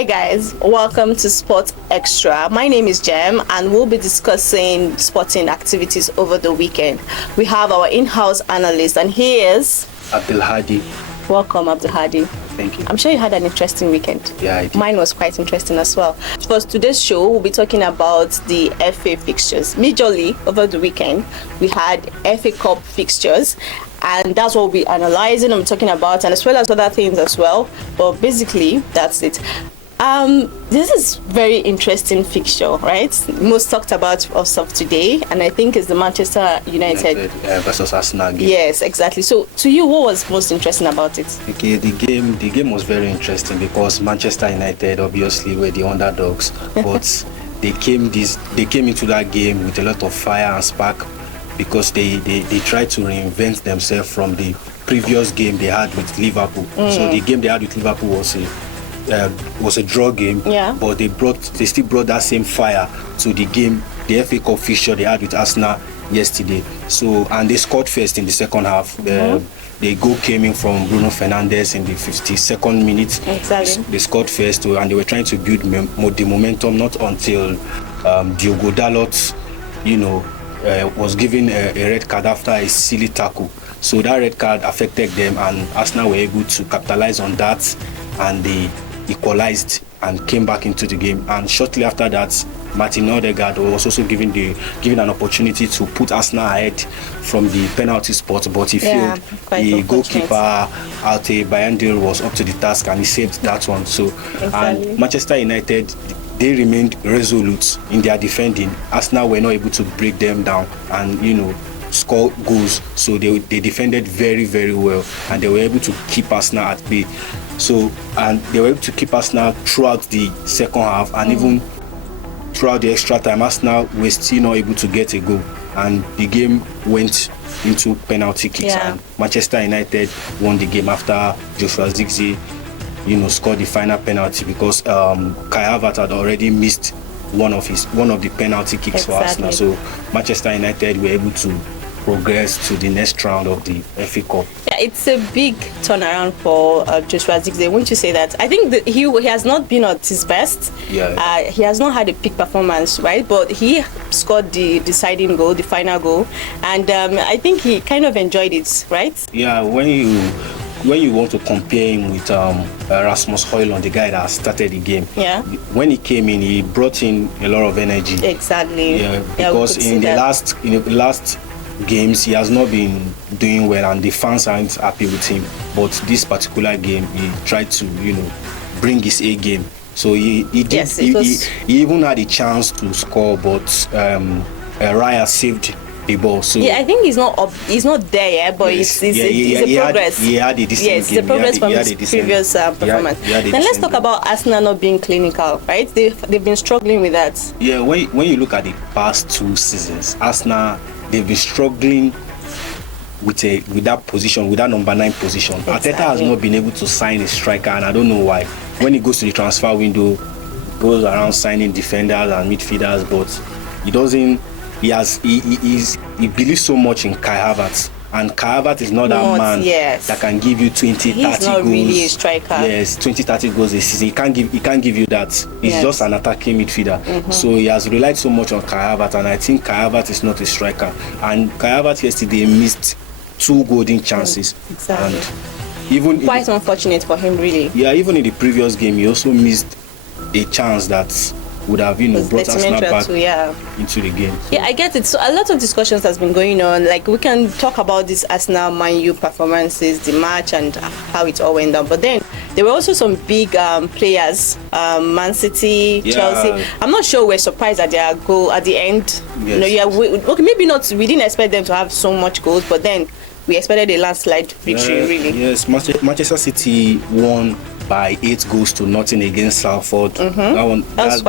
Hi guys, welcome to Sport Extra. My name is Jem and we'll be discussing sporting activities over the weekend. We have our in-house analyst and he is Abdulhadi. Welcome Abdulhadi. Thank you. I'm sure you had an interesting weekend. Yeah, I did. Mine was quite interesting as well. For today's show, we'll be talking about the FA fixtures. Majorly over the weekend, we had FA Cup fixtures. And that's what we'll be analyzing and talking about, and as well as other things as well. But basically, that's it. This is very interesting fixture, right? Most talked about of today, and I think it's the Manchester United versus Arsenal game. Yes, exactly. So, to you, what was most interesting about it? Okay, the game was very interesting because Manchester United obviously were the underdogs, but they came into that game with a lot of fire and spark, because they tried to reinvent themselves from the previous game they had with Liverpool. So the game they had with Liverpool was a draw game, but they still brought that same fire to the game, the FA Cup fixture they had with Arsenal yesterday. So, and they scored first in the second half. The goal came in from Bruno Fernandes in the 52nd minute. Exactly. They scored first, and they were trying to build the momentum, not until Diogo Dalot, was given a red card after a silly tackle. So that red card affected them, and Arsenal were able to capitalize on that, and they equalized and came back into the game. And shortly after that, Martin Odegaard was also given an opportunity to put Arsenal ahead from the penalty spot, but he failed. The goalkeeper Alte Bayandil was up to the task and he saved that one. So, and Manchester United, they remained resolute in their defending. Arsenal were not able to break them down and score goals. So they defended very, very well, and they were able to keep Arsenal at bay. So, and they were able to keep Arsenal throughout the second half, and even throughout the extra time, Arsenal were still not able to get a goal, and the game went into penalty kicks, and Manchester United won the game after Joshua Zirkzee scored the final penalty, because Kai Havertz had already missed one of the penalty kicks for Arsenal. So Manchester United were able to progress to the next round of the FA Cup. Yeah, it's a big turnaround for Joshua Zirkzee. Wouldn't you say that? I think that he has not been at his best. Yeah. He has not had a peak performance, right? But he scored the deciding goal, the final goal, and I think he kind of enjoyed it, right? Yeah, when you want to compare him with Rasmus Højlund, the guy that started the game, when he came in, he brought in a lot of energy. Exactly. Yeah, because in the last games he has not been doing well, and the fans aren't happy with him. But this particular game, he tried to bring his A game. So he did. Yes, he even had a chance to score, but Raya saved the ball. So I think he's not there yet, but it's a progress. He had a decent game. Yes, the progress from his previous performance. Then let's talk about Arsenal not being clinical, right? They've been struggling with that. Yeah, when you look at the past 2 seasons, Arsenal, they've been struggling with that position, with that number 9 position. Exactly. Arteta has not been able to sign a striker, and I don't know why. When he goes to the transfer window, goes around signing defenders and midfielders, but he doesn't. He believes so much in Kai Havertz, and Kai Havertz is not that man that can give you 20, 30 goals. He's not really a striker. Yes, 20, 30 goals a season. He can't give you that. He's just an attacking midfielder. So he has relied so much on Kai Havertz, and I think Kai Havertz is not a striker. And Kai Havertz yesterday missed 2 golden chances. Exactly. And even quite unfortunate for him, really. Yeah, even in the previous game, he also missed a chance that would have brought Arsenal back into the game. Yeah, I get it. So a lot of discussions has been going on. Like, we can talk about this Arsenal Man U performances, the match, and how it all went down. But then there were also some big players, Man City, Chelsea. I'm not sure we're surprised at their goal at the end. Yes. Maybe not. We didn't expect them to have so much goals, but then we expected a landslide victory. Really. Yes, Manchester City won by 8 goals to nothing against Salford. That's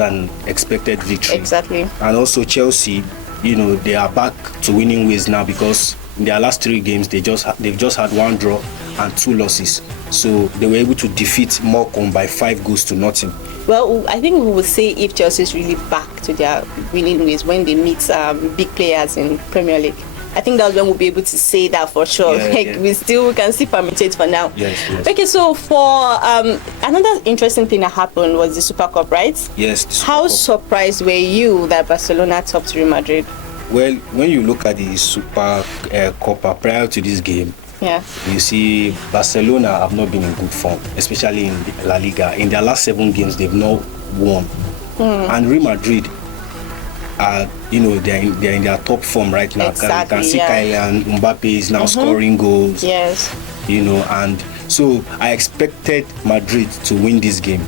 an expected victory. Exactly. And also Chelsea, they are back to winning ways now, because in their last 3 games they've just had 1 draw and 2 losses. So they were able to defeat Morecambe by 5 goals to nothing. Well, I think we would say if Chelsea is really back to their winning ways when they meet big players in Premier League. I think that's when we'll be able to say that for sure. Yeah, Like, yeah. we can still permutate for now. Yes, yes. Okay, so for another interesting thing that happened was the Super Cup, right? Yes. the Super How Cup. surprised were you that Barcelona topped Real Madrid? Well, when you look at the Super Cup prior to this game, Yeah. you see Barcelona have not been in good form, especially in La Liga. In their last 7 games, they've not won. And Real Madrid are, they're in their top form right now. Exactly, You can see yeah. Kylian Mbappe is now scoring goals. Yes. And so I expected Madrid to win this game,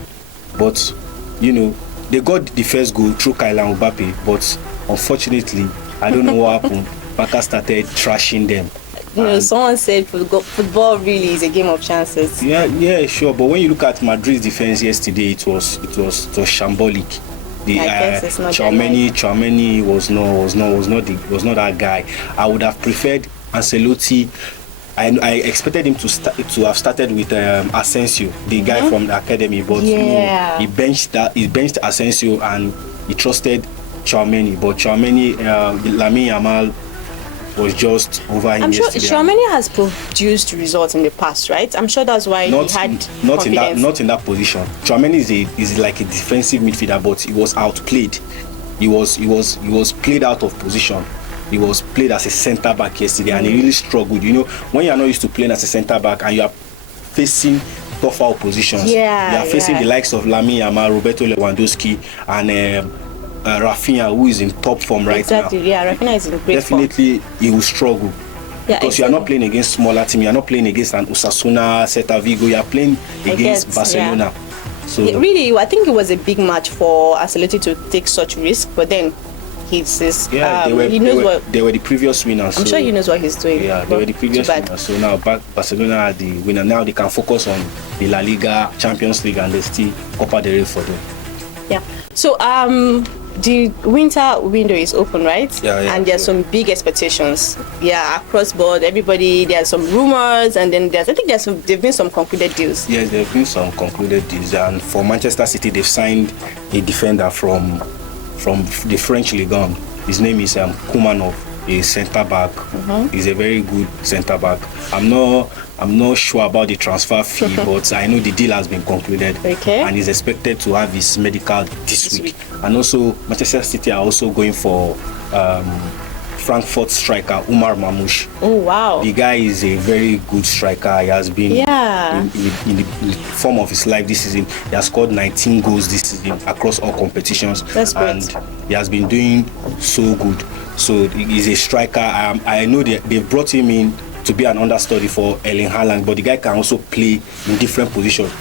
but they got the first goal through Kylian Mbappe, but unfortunately, I don't know what happened. Barca started trashing them. Someone said football really is a game of chances. Yeah, sure. But when you look at Madrid's defense yesterday, it was shambolic. I guess it's not that Chouameni was not that guy. I would have preferred Ancelotti. I expected him to have started with Asensio, the guy from the academy, but Yeah. he benched Asensio and he trusted Chouameni. But Chouameni, Lamine Yamal was just over him I'm sure yesterday. Chouameni has produced results in the past, right? I'm sure that's why he had confidence. Not in that position. Chouameni is like a defensive midfielder, but he was outplayed. He was played out of position. He was played as a centre back yesterday, and he really struggled. When you are not used to playing as a centre back and you are facing tougher oppositions, you are facing the likes of Lamine Yamal, Roberto Lewandowski, and Rafinha, who is in top form right now. Exactly, yeah, Rafinha is in great form. Definitely, he will struggle. Yeah, Because you are not playing against smaller team, you are not playing against an Osasuna, Celta Vigo, you are playing against Barcelona. So really, I think it was a big match for Ancelotti to take such risk, but then he knows they were the previous winners. I'm sure he knows what he's doing. Yeah, they were the previous winners. So now Barcelona are the winner. Now they can focus on the La Liga, Champions League, and they still Copa del Rey for them. Yeah. So the winter window is open, right? Yeah. And there's some big expectations. Yeah, across board, everybody. There's some rumors, and then there've been some concluded deals. Yes, there have been some concluded deals, and for Manchester City, they've signed a defender from the French Ligue 1. His name is Kumanov. He's centre back. He's a very good centre back. I'm not sure about the transfer fee, but I know the deal has been concluded. Okay. And he's expected to have his medical this week. And also, Manchester City are also going for Frankfurt striker Umar Mamouche. Oh wow! The guy is a very good striker. He has been in the form of his life this season. He has scored 19 goals this season across all competitions. That's great. And he has been doing so good. So he's a striker. I know they brought him in to be an understudy for Erling Haaland, but the guy can also play in different positions.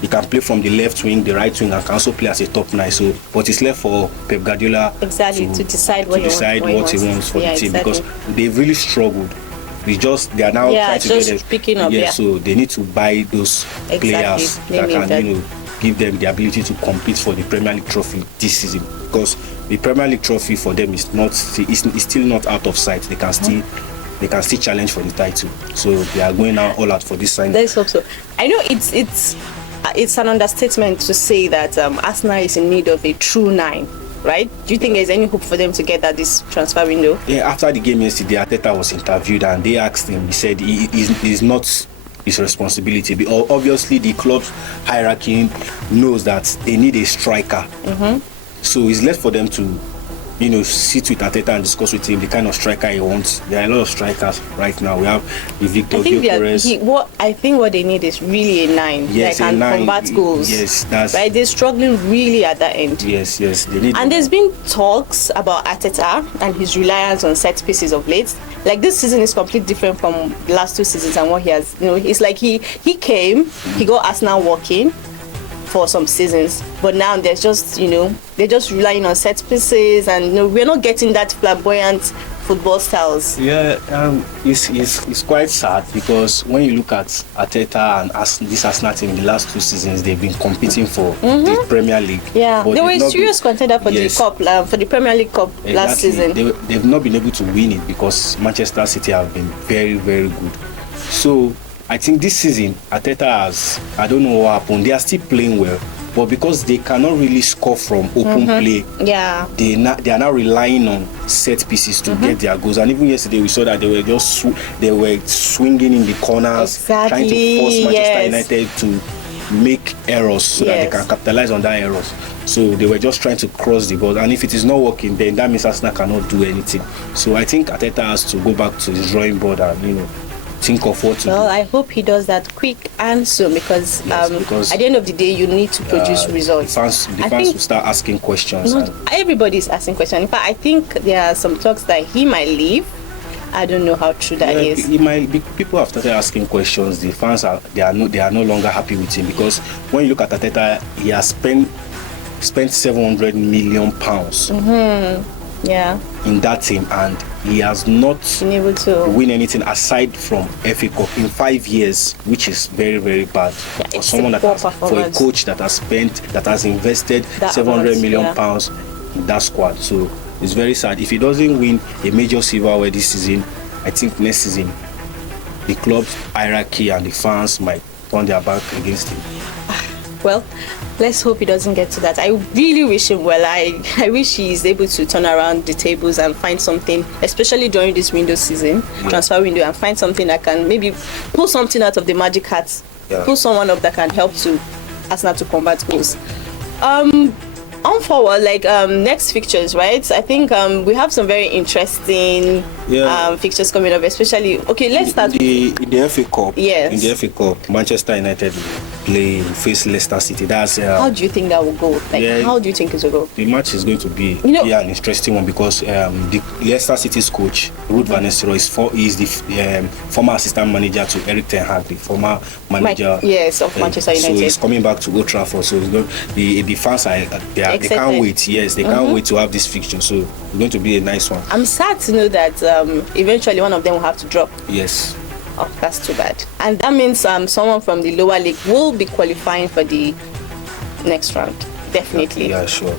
He can play from the left wing, the right wing, and can also play as a top 9. So, but it's left for Pep Guardiola to decide what he wants for the team, because they've really struggled. They are now trying to get them picking up. So they need to buy those players that can give them the ability to compete for the Premier League trophy this season, because the Premier League trophy for them is still not out of sight. They can still challenge for the title. So they are going now all out for this signing. Let's hope so. I know it's an understatement to say that Arsenal is in need of a true 9, right? Do you think there's any hope for them to get that this transfer window? Yeah, after the game yesterday, Arteta was interviewed and they asked him, he said it's not his responsibility. Obviously, the club's hierarchy knows that they need a striker. So it's left for them to sit with Arteta and discuss with him the kind of striker he wants. There are a lot of strikers right now. We have Victor Gyökeres. I think what they need is really a 9 that can convert goals. Yes, that's right. They're struggling really at that end. Yes, they need. And there's been talks about Arteta and his reliance on set pieces of late. Like, this season is completely different from the last 2 seasons and what he has. It's like he came, he got Arsenal working for some seasons, but now they're just relying on set pieces, and we're not getting that flamboyant football styles. Yeah, it's quite sad, because when you look at Arteta and this Arsenal team in the last 2 seasons, they've been competing for the Premier League. Yeah, they were a serious contender for the cup, for the Premier League Cup last season. They've not been able to win it because Manchester City have been very, very good. So I think this season, Arteta I don't know what happened. They are still playing well, but because they cannot really score from open play, Yeah. they are now relying on set pieces to get their goals. And even yesterday we saw that they were just they were swinging in the corners, trying to force Manchester United to make errors so that they can capitalize on that errors. So they were just trying to cross the ball, and if it is not working, then that means Arsenal cannot do anything. So I think Arteta has to go back to his drawing board and think of what to do. Well, I hope he does that quick and soon, because at the end of the day, you need to produce results. The fans will start asking questions. Everybody is asking questions. In fact, I think there are some talks that he might leave. I don't know how true that is. It might be, people have started asking questions. The fans are no longer happy with him, because when you look at Arteta, he has spent 700 million pounds. Yeah. In that team, and he has not been able to win anything aside from FA Cup in 5 years, which is very, very bad for someone for a coach that has invested that 700 million pounds in that squad. So it's very sad. If he doesn't win a major silverware this season, I think next season the club's hierarchy and the fans might turn their back against him. Well, let's hope he doesn't get to that. I really wish him well. I wish he is able to turn around the tables and find something, especially during this window season, transfer window, and find something that can maybe pull something out of the magic hat, pull someone up that can help to Arsenal to combat goals. On forward, next fixtures, right? I think we have some very interesting fixtures coming up, especially. Okay, let's start in the FA Cup. Yes. In the FA Cup, Manchester United face Leicester City. That's how do you think that will go? How do you think it will go? The match is going to be an interesting one, because the Leicester City's coach Ruud van Nistelrooy is the former assistant manager to Erik ten Hag, the former manager of Manchester United. So he's coming back to Old Trafford. So the fans they can't wait. Yes, they can't wait to have this fixture. So it's going to be a nice one. I'm sad to know that eventually one of them will have to drop. Yes. Oh, that's too bad. And that means someone from the lower league will be qualifying for the next round. Definitely. Yeah, sure.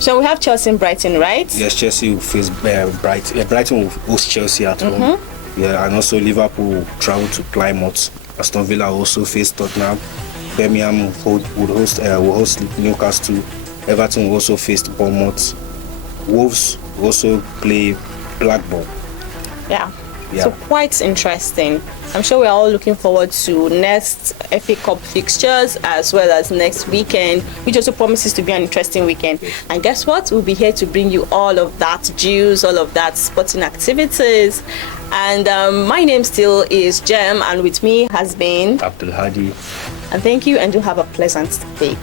So we have Chelsea and Brighton, right? Yes, Chelsea will face Brighton. Brighton will host Chelsea at home. Yeah, and also Liverpool will travel to Plymouth. Aston Villa will also face Tottenham. Birmingham will host Newcastle. Everton will also face Bournemouth. Wolves will also play Blackburn. Yeah. So quite interesting. I'm sure we're all looking forward to next FA Cup fixtures, as well as next weekend, which also promises to be an interesting weekend. And guess what? We'll be here to bring you all of that juice, all of that sporting activities. And my name still is Jem, and with me has been Abdul Hadi. And thank you, and do have a pleasant day.